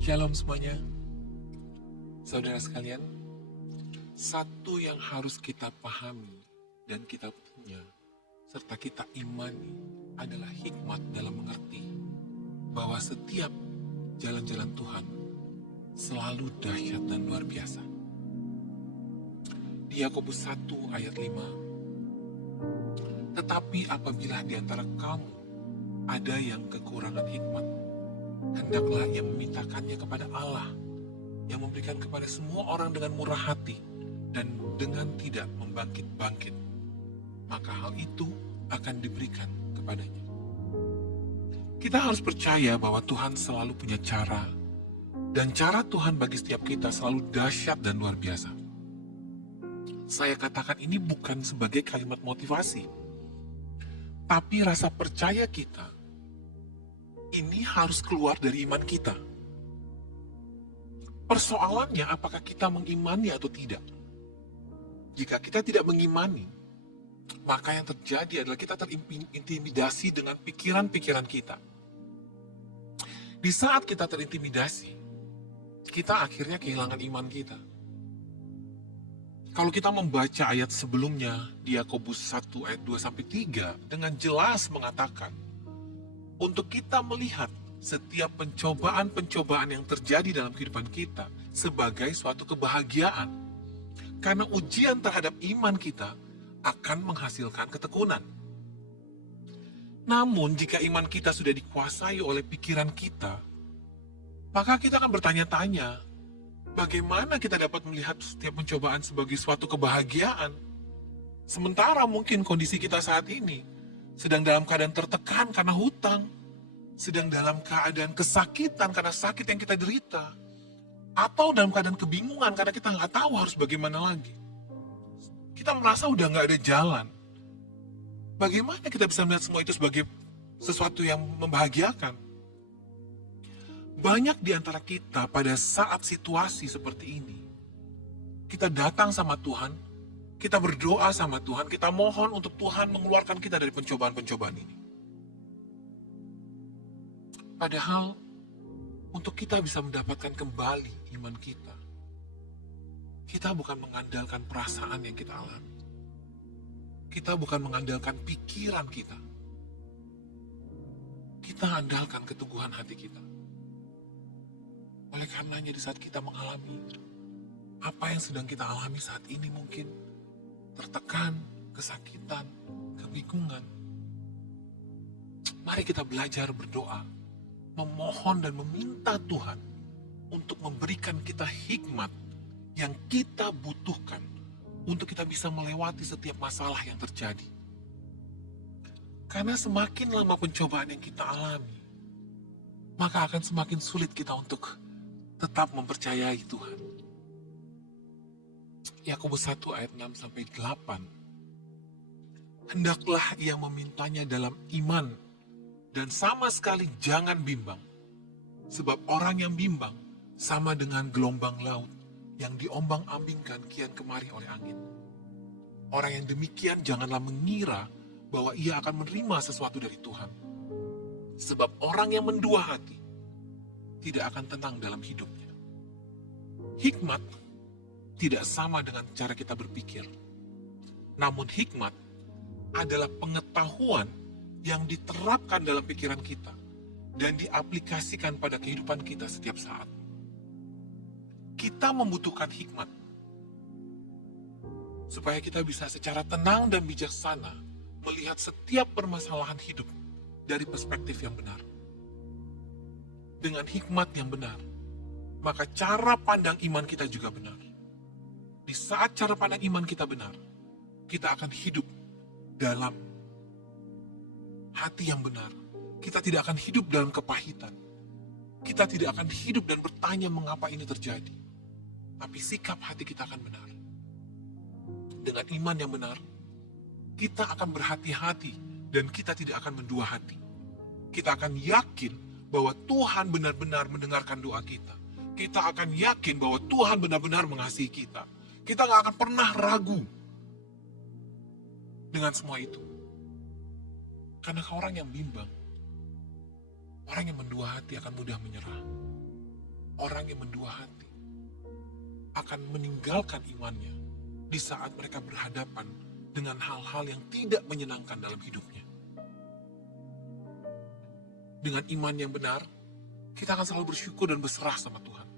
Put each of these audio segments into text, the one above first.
Shalom semuanya, saudara sekalian. Satu yang harus kita pahami dan kita punya, serta kita imani adalah hikmat dalam mengerti bahwa setiap jalan-jalan Tuhan selalu dahsyat dan luar biasa. Di Yakobus 1 ayat 5, tetapi apabila di antara kamu ada yang kekurangan hikmat, hendaklah ia memintakannya kepada Allah yang memberikan kepada semua orang dengan murah hati dan dengan tidak membangkit-bangkit, maka hal itu akan diberikan kepadanya. Kita harus percaya bahwa Tuhan selalu punya cara, dan cara Tuhan bagi setiap kita selalu dahsyat dan luar biasa. Saya katakan ini bukan sebagai kalimat motivasi, tapi rasa percaya kita ini harus keluar dari iman kita. Persoalannya apakah kita mengimani atau tidak. Jika kita tidak mengimani, maka yang terjadi adalah kita terintimidasi dengan pikiran-pikiran kita. Di saat kita terintimidasi, kita akhirnya kehilangan iman kita. Kalau kita membaca ayat sebelumnya di Yakobus 1 ayat 2-3 dengan jelas mengatakan, untuk kita melihat setiap pencobaan-pencobaan yang terjadi dalam kehidupan kita sebagai suatu kebahagiaan. Karena ujian terhadap iman kita akan menghasilkan ketekunan. Namun jika iman kita sudah dikuasai oleh pikiran kita, maka kita akan bertanya-tanya, bagaimana kita dapat melihat setiap pencobaan sebagai suatu kebahagiaan? Sementara mungkin kondisi kita saat ini sedang dalam keadaan tertekan karena hutang, sedang dalam keadaan kesakitan karena sakit yang kita derita, atau dalam keadaan kebingungan karena kita nggak tahu harus bagaimana lagi. Kita merasa udah nggak ada jalan. Bagaimana kita bisa melihat semua itu sebagai sesuatu yang membahagiakan? Banyak di antara kita pada saat situasi seperti ini, kita datang sama Tuhan, kita berdoa sama Tuhan, kita mohon untuk Tuhan mengeluarkan kita dari pencobaan-pencobaan ini. Padahal, untuk kita bisa mendapatkan kembali iman kita bukan mengandalkan perasaan yang kita alami. Kita bukan mengandalkan pikiran kita. Kita andalkan keteguhan hati kita. Oleh karenanya di saat kita mengalami apa yang sedang kita alami saat ini mungkin tertekan, kesakitan, kebingungan, mari kita belajar berdoa, memohon dan meminta Tuhan untuk memberikan kita hikmat yang kita butuhkan untuk kita bisa melewati setiap masalah yang terjadi. Karena semakin lama pencobaan yang kita alami, maka akan semakin sulit kita untuk tetap mempercayai Tuhan. Yakobus 1 ayat 6-8. Hendaklah ia memintanya dalam iman dan sama sekali jangan bimbang. Sebab orang yang bimbang sama dengan gelombang laut yang diombang-ambingkan kian kemari oleh angin. Orang yang demikian janganlah mengira bahwa ia akan menerima sesuatu dari Tuhan. Sebab orang yang mendua hati tidak akan tenang dalam hidupnya. Hikmat tidak sama dengan cara kita berpikir. Namun hikmat adalah pengetahuan yang diterapkan dalam pikiran kita dan diaplikasikan pada kehidupan kita setiap saat. Kita membutuhkan hikmat supaya kita bisa secara tenang dan bijaksana melihat setiap permasalahan hidup dari perspektif yang benar. Dengan hikmat yang benar, maka cara pandang iman kita juga benar. Di saat cara pandang iman kita benar, kita akan hidup dalam hati yang benar. Kita tidak akan hidup dalam kepahitan. Kita tidak akan hidup dan bertanya mengapa ini terjadi. Tapi sikap hati kita akan benar. Dengan iman yang benar, kita akan berhati-hati dan kita tidak akan mendua hati. Kita akan yakin bahwa Tuhan benar-benar mendengarkan doa kita. Kita akan yakin bahwa Tuhan benar-benar mengasihi kita. Kita gak akan pernah ragu dengan semua itu. Karena orang yang bimbang, orang yang mendua hati akan mudah menyerah. orang yang mendua hati akan meninggalkan imannya di saat mereka berhadapan dengan hal-hal yang tidak menyenangkan dalam hidupnya. Dengan iman yang benar, kita akan selalu bersyukur dan berserah sama Tuhan.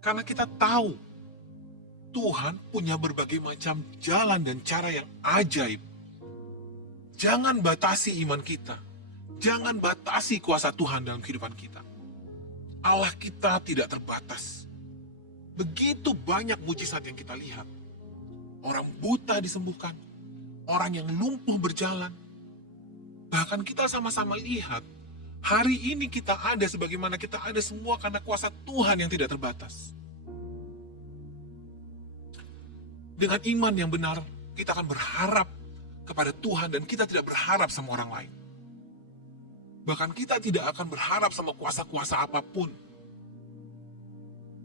Karena kita tahu Tuhan punya berbagai macam jalan dan cara yang ajaib. Jangan batasi iman kita. Jangan batasi kuasa Tuhan dalam kehidupan kita. Allah kita tidak terbatas. Begitu banyak mujizat yang kita lihat. Orang buta disembuhkan. Orang yang lumpuh berjalan. Bahkan kita sama-sama lihat, hari ini kita ada sebagaimana kita ada semua karena kuasa Tuhan yang tidak terbatas. Dengan iman yang benar, kita akan berharap kepada Tuhan dan kita tidak berharap sama orang lain. Bahkan kita tidak akan berharap sama kuasa-kuasa apapun.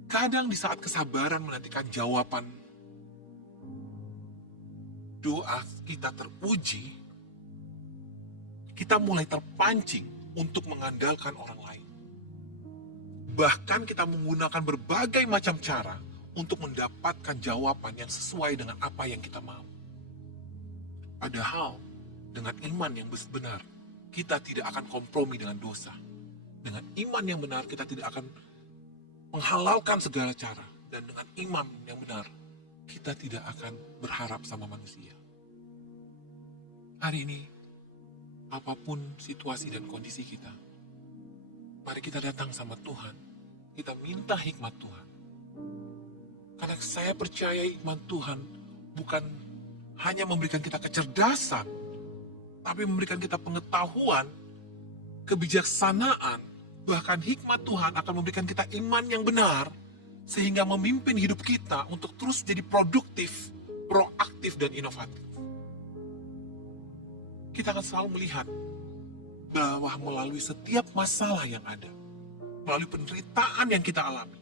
Kadang di saat kesabaran menantikan jawaban, doa kita teruji, kita mulai terpancing untuk mengandalkan orang lain. Bahkan kita menggunakan berbagai macam cara untuk mendapatkan jawaban yang sesuai dengan apa yang kita mau. Padahal, dengan iman yang benar, kita tidak akan kompromi dengan dosa. Dengan iman yang benar, kita tidak akan menghalalkan segala cara. Dan dengan iman yang benar, kita tidak akan berharap sama manusia. Hari ini, apapun situasi dan kondisi kita, mari kita datang sama Tuhan. Kita minta hikmat Tuhan. Karena saya percaya hikmat Tuhan bukan hanya memberikan kita kecerdasan, tapi memberikan kita pengetahuan, kebijaksanaan, bahkan hikmat Tuhan akan memberikan kita iman yang benar, sehingga memimpin hidup kita untuk terus jadi produktif, proaktif, dan inovatif. Kita akan selalu melihat bahwa melalui setiap masalah yang ada, melalui penderitaan yang kita alami,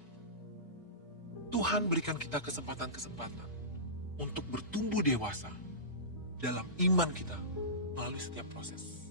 Tuhan berikan kita kesempatan-kesempatan untuk bertumbuh dewasa dalam iman kita melalui setiap proses.